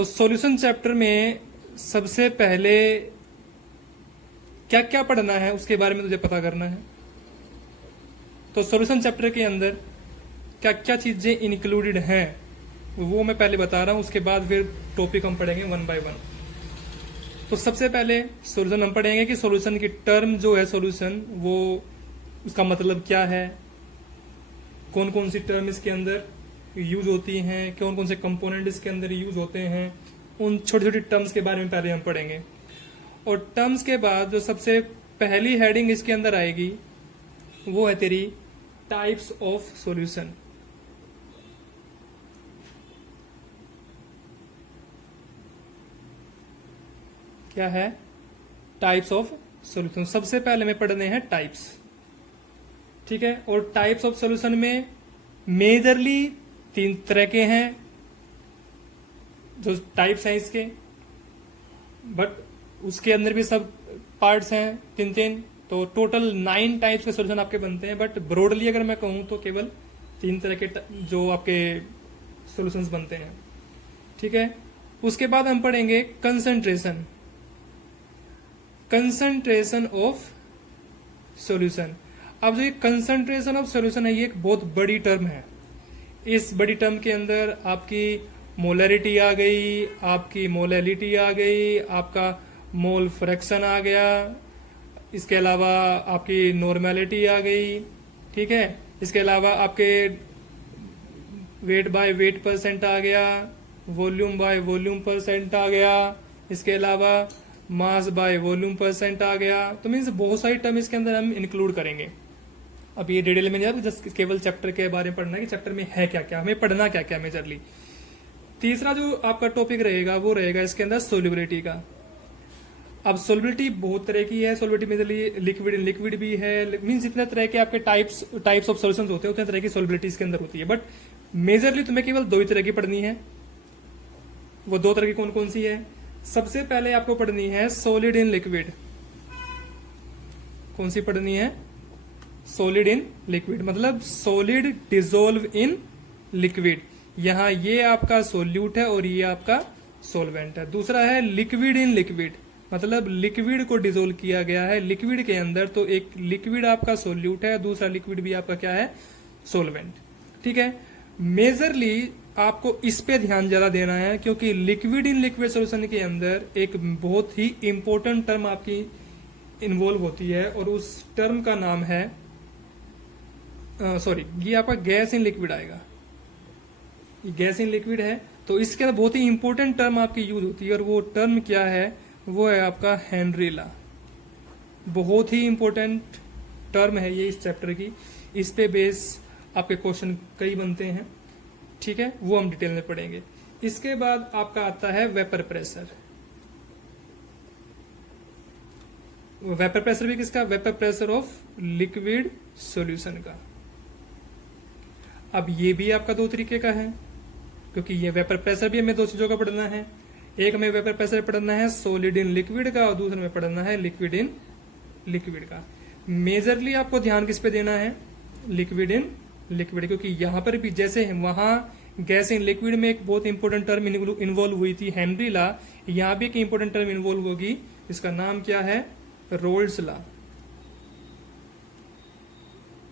तो solution chapter में सबसे पहले क्या क्या पढ़ना है उसके बारे में तुझे पता करना है। तो सॉल्यूशन चैप्टर के अंदर क्या क्या चीजें इंक्लूडेड हैं वो मैं पहले बता रहा हूं, उसके बाद फिर टॉपिक हम पढ़ेंगे वन बाय वन। तो सबसे पहले सॉल्यूशन हम पढ़ेंगे कि सॉल्यूशन की टर्म जो है सॉल्यूशन वो उसका मतलब क्या है, कौन कौन सी टर्म इसके अंदर यूज होती हैं, कौन कौन से कंपोनेंट इसके अंदर यूज होते हैं, उन छोटी छोटी टर्म्स के बारे में पहले हम पढ़ेंगे। और टर्म्स के बाद जो सबसे पहली हेडिंग इसके अंदर आएगी वो है तेरी टाइप्स ऑफ सॉल्यूशन। क्या है? Types of solution. सबसे पहले में पढ़ने हैं टाइप्स, ठीक है। और टाइप्स ऑफ सॉल्यूशन में मेजरली 3 तरह के हैं जो टाइप्स हैं इसके, बट उसके अंदर भी सब पार्ट्स हैं 3-3, तो टोटल 9 टाइप्स के सॉल्यूशन आपके बनते हैं। बट ब्रॉडली अगर मैं कहूं तो केवल 3 तरह के जो आपके सॉल्यूशंस बनते हैं, ठीक है। उसके बाद हम पढ़ेंगे कंसंट्रेशन ऑफ सॉल्यूशन। अब जो ये कंसंट्रेशन ऑफ सॉल्यूशन है ये एक बहुत बड़ी टर्म है। इस बड़ी टर्म के अंदर आपकी मोलरिटी आ गई, आपकी मोलैलिटी आ गई, आपका मोल फ्रैक्शन आ गया, इसके अलावा आपकी नॉर्मेलिटी आ गई, ठीक है। इसके अलावा आपके वेट बाय वेट परसेंट आ गया, वॉल्यूम बाय वॉल्यूम परसेंट आ गया, इसके अलावा मास बाय वॉल्यूम परसेंट आ गया। तो मीन्स बहुत सारी टर्म इसके अंदर हम इंक्लूड करेंगे। अब ये डिटेल में नहीं, जस्ट केवल चैप्टर के बारे में पढ़ना है कि चैप्टर में है क्या क्या, हमें पढ़ना क्या क्या मेजरली। तीसरा जो आपका टॉपिक रहेगा वो रहेगा इसके अंदर सोल्युबिलिटी का। अब सोल्युबिलिटी बहुत तरह की है, सोल्युबिलिटी मेजरली लिक्विड भी है, मीन्स जितने तरह के आपके टाइप्स ऑफ सॉल्यूशंस होते हैं उतने तरह की सोल्युबिलिटी इसके अंदर होती है। बट मेजरली तुम्हें केवल 2 ही तरह की पढ़नी है। वो 2 तरह की कौन कौन सी है? सबसे पहले आपको पढ़नी है सॉलिड इन लिक्विड। कौन सी पढ़नी है? सॉलिड इन लिक्विड, मतलब सॉलिड डिसोल्व इन लिक्विड। यहां ये आपका सोल्यूट है और ये आपका सोलवेंट है। दूसरा है लिक्विड इन लिक्विड, मतलब लिक्विड को डिसोल्व किया गया है लिक्विड के अंदर, तो एक लिक्विड आपका सोल्यूट है, दूसरा लिक्विड भी आपका क्या है? सोलवेंट, ठीक है। मेजरली आपको इस पे ध्यान ज्यादा देना है क्योंकि लिक्विड इन लिक्विड सॉल्यूशन के अंदर एक बहुत ही इंपॉर्टेंट टर्म आपकी इन्वॉल्व होती है और उस टर्म का नाम है ये आपका गैस इन लिक्विड आएगा। ये गैस इन लिक्विड है, तो इसके अंदर बहुत ही इंपॉर्टेंट टर्म आपकी यूज होती है और वो टर्म क्या है? वो है आपका हेनरी लॉ। बहुत ही इंपॉर्टेंट टर्म है ये इस चैप्टर की। इस पे बेस आपके क्वेश्चन कई बनते हैं, ठीक है, वो हम डिटेल में पढ़ेंगे। इसके बाद आपका आता है वेपर प्रेशर। वेपर प्रेशर भी किसका? Vapour pressure of liquid solution का। अब ये भी आपका 2 तरीके का है क्योंकि ये वेपर प्रेशर भी हमें 2 चीजों का पढ़ना है। एक में वेपर प्रेशर पढ़ना है सॉलिड इन लिक्विड का और दूसरे में पढ़ना है लिक्विड इन लिक्विड का। मेजरली आपको ध्यान किस पे देना है? लिक्विड इन लिक्विड, क्योंकि यहां पर भी जैसे वहां गैस इन लिक्विड में एक बहुत इंपॉर्टेंट टर्म इन्वॉल्व हुई थी हेनरी लॉ, यहां भी एक इंपॉर्टेंट टर्म इन्वॉल्व होगी, इसका नाम क्या है? Roles law.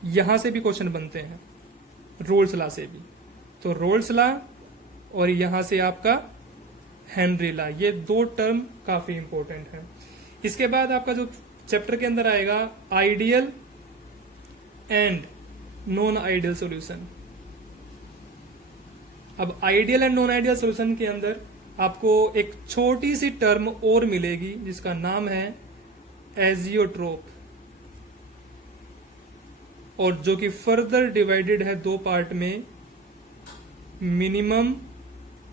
यहां से भी क्वेश्चन बनते हैं रोल्स लॉ से भी। तो रोल्स लॉ और यहां से आपका हेनरी लॉ, ये 2 टर्म काफी इंपॉर्टेंट है। इसके बाद आपका जो चैप्टर के अंदर आएगा ideal and non ideal solution. अब ideal and non ideal solution के अंदर आपको एक छोटी सी टर्म और मिलेगी जिसका नाम है एजियोट्रोप, और जो कि फर्दर डिवाइडेड है 2 पार्ट में, मिनिमम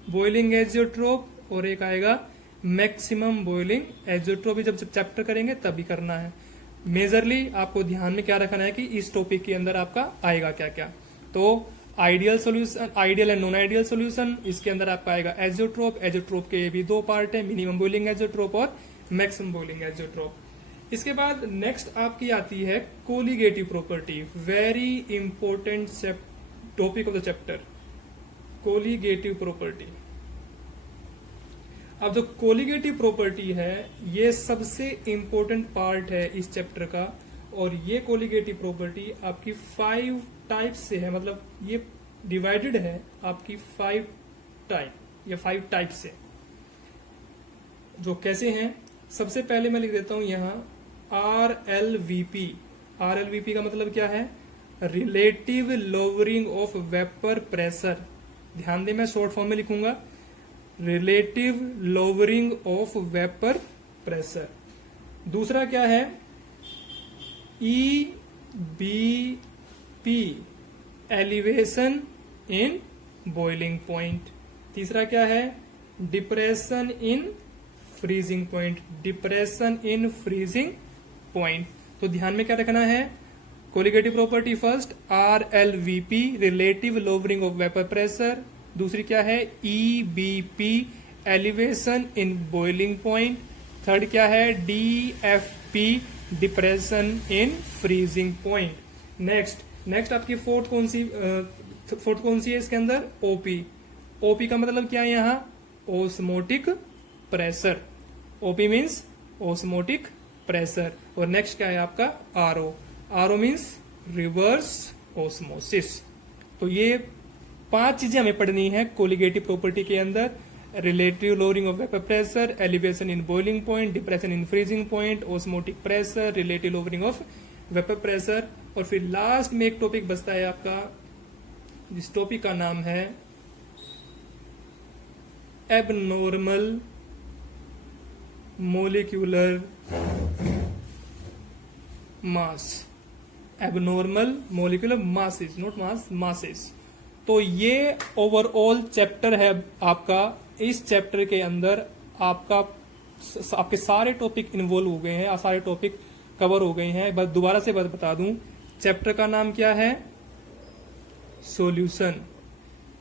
बॉइलिंग एजियोट्रोप और एक आएगा मैक्सिमम बॉइलिंग एजियोट्रोप। जब चैप्टर करेंगे तभी करना है। मेजरली आपको ध्यान में क्या रखना है कि इस टॉपिक के अंदर आपका आएगा क्या क्या। तो ideal solution, ideal and non ideal solution, इसके अंदर आपका आएगा एजियोट्रोप। एजियोट्रोप के भी 2 पार्ट है, मिनिमम बॉइलिंग एजियोट्रोप और मैक्सिमम बॉइलिंग एजियोट्रोप। इसके बाद नेक्स्ट आपकी आती है colligative property, very important topic of the chapter, colligative property. अब जो कोलिगेटिव प्रॉपर्टी है ये सबसे इंपॉर्टेंट पार्ट है इस चैप्टर का, और ये कोलिगेटिव प्रॉपर्टी आपकी 5 टाइप से है, मतलब ये डिवाइडेड है आपकी 5 टाइप या 5 टाइप से। जो कैसे हैं, सबसे पहले मैं लिख देता हूं यहां RLVP। RLVP का मतलब क्या है, relative lowering of vapour pressure. ध्यान दें, मैं शॉर्ट फॉर्म में लिखूंगा relative lowering of vapour pressure. दूसरा क्या है, EBP elevation in boiling point. तीसरा क्या है, depression in freezing point. Depression in freezing point. तो ध्यान में क्या रखना है, colligative property first RLVP relative lowering of vapour pressure. दूसरी क्या है, EBP elevation in boiling point. Third क्या है, DFP depression in freezing point. Next आपकी फोर्थ कौन सी है इसके अंदर, OP का मतलब क्या है यहाँ, osmotic pressure. OP means osmotic pressure. और नेक्स्ट क्या है आपका RO मीन्स रिवर्स ओस्मोसिस। तो ये 5 चीजें हमें पढ़नी है कोलिगेटिव प्रॉपर्टी के अंदर, relative lowering of vapour pressure, elevation in boiling point, depression in freezing point, osmotic pressure, relative lowering of vapour pressure. और फिर लास्ट में एक टॉपिक बचता है आपका, जिस टॉपिक का नाम है abnormal molecular mass. Abnormal molecular masses, not mass, masses. तो ये ओवरऑल चैप्टर है आपका। इस चैप्टर के अंदर आपके सारे टॉपिक इन्वॉल्व हो गए हैं, सारे टॉपिक कवर हो गए हैं। बस दोबारा से बता दूं, चैप्टर का नाम क्या है, सॉल्यूशन।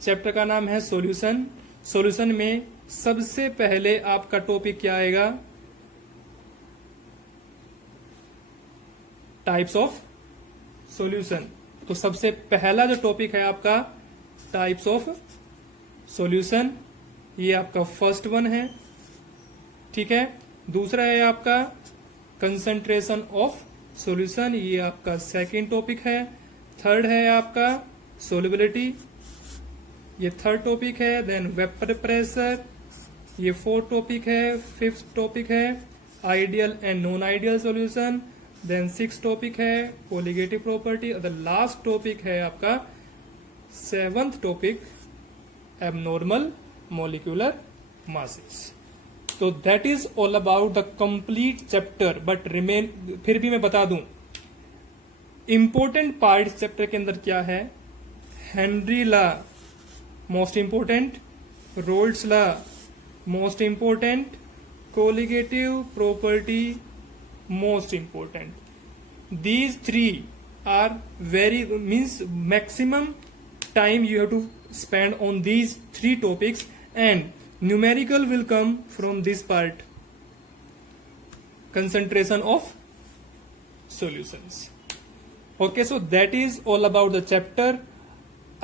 चैप्टर का नाम है सॉल्यूशन। सॉल्यूशन में सबसे पहले आपका टॉपिक क्या आएगा, टाइप्स ऑफ सॉल्यूशन। तो सबसे पहला जो टॉपिक है आपका टाइप्स ऑफ सॉल्यूशन, ये आपका फर्स्ट वन है, ठीक है। दूसरा है आपका कंसंट्रेशन ऑफ सॉल्यूशन, ये आपका सेकंड टॉपिक है। थर्ड है आपका सोल्युबिलिटी, ये थर्ड टॉपिक है। देन वेपर प्रेशर, ये फोर्थ टॉपिक है। फिफ्थ टॉपिक है ideal and non ideal solution. Then six topic है कोलिगेटिव प्रॉपर्टी। और द लास्ट टॉपिक है आपका seventh topic abnormal molecular masses. तो that is all about the complete chapter. But remain, फिर भी मैं बता दूं, इंपॉर्टेंट पार्ट चैप्टर के अंदर क्या है, Henry law most important, Raoult's law most important, colligative property most important. These three are very means maximum time you have to spend on these 3 topics, and numerical will come from this part, concentration of solutions. Okay, so that is all about the chapter.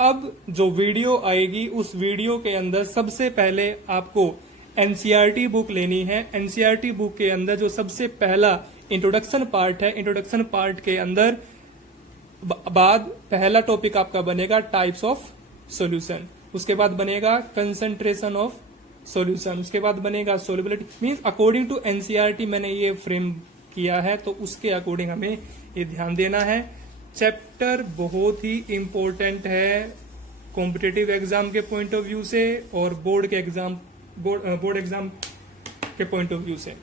अब जो video आएगी उस video के अंदर सबसे पहले आपको NCERT book लेनी है। एनसीईआरटी बुक के अंदर जो सबसे पहला इंट्रोडक्शन पार्ट है, इंट्रोडक्शन पार्ट के अंदर बाद पहला टॉपिक आपका बनेगा टाइप्स ऑफ सॉल्यूशन, उसके बाद बनेगा कंसंट्रेशन ऑफ सॉल्यूशन, उसके बाद बनेगा solubility. Means according to NCERT मैंने ये फ्रेम किया है, तो उसके अकॉर्डिंग हमें ये ध्यान देना है। चैप्टर बहुत ही इंपॉर्टेंट है कॉम्पिटिटिव एग्जाम के पॉइंट ऑफ व्यू से और बोर्ड एग्जाम के पॉइंट ऑफ व्यू से,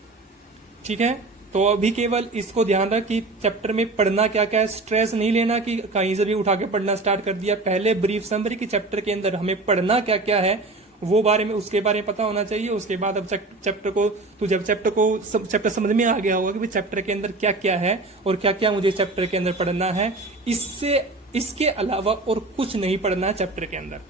ठीक है। तो अभी केवल इसको ध्यान रख कि चैप्टर में पढ़ना क्या क्या है, स्ट्रेस नहीं लेना कि कहीं से भी उठा के पढ़ना स्टार्ट कर दिया। पहले ब्रीफ समरी कि चैप्टर के अंदर हमें पढ़ना क्या क्या है, वो उसके बारे में पता होना चाहिए। उसके बाद अब चैप्टर समझ में आ गया होगा कि चैप्टर के अंदर क्या क्या है और क्या क्या मुझे चैप्टर के अंदर पढ़ना है। इसके अलावा और कुछ नहीं पढ़ना है चैप्टर के अंदर।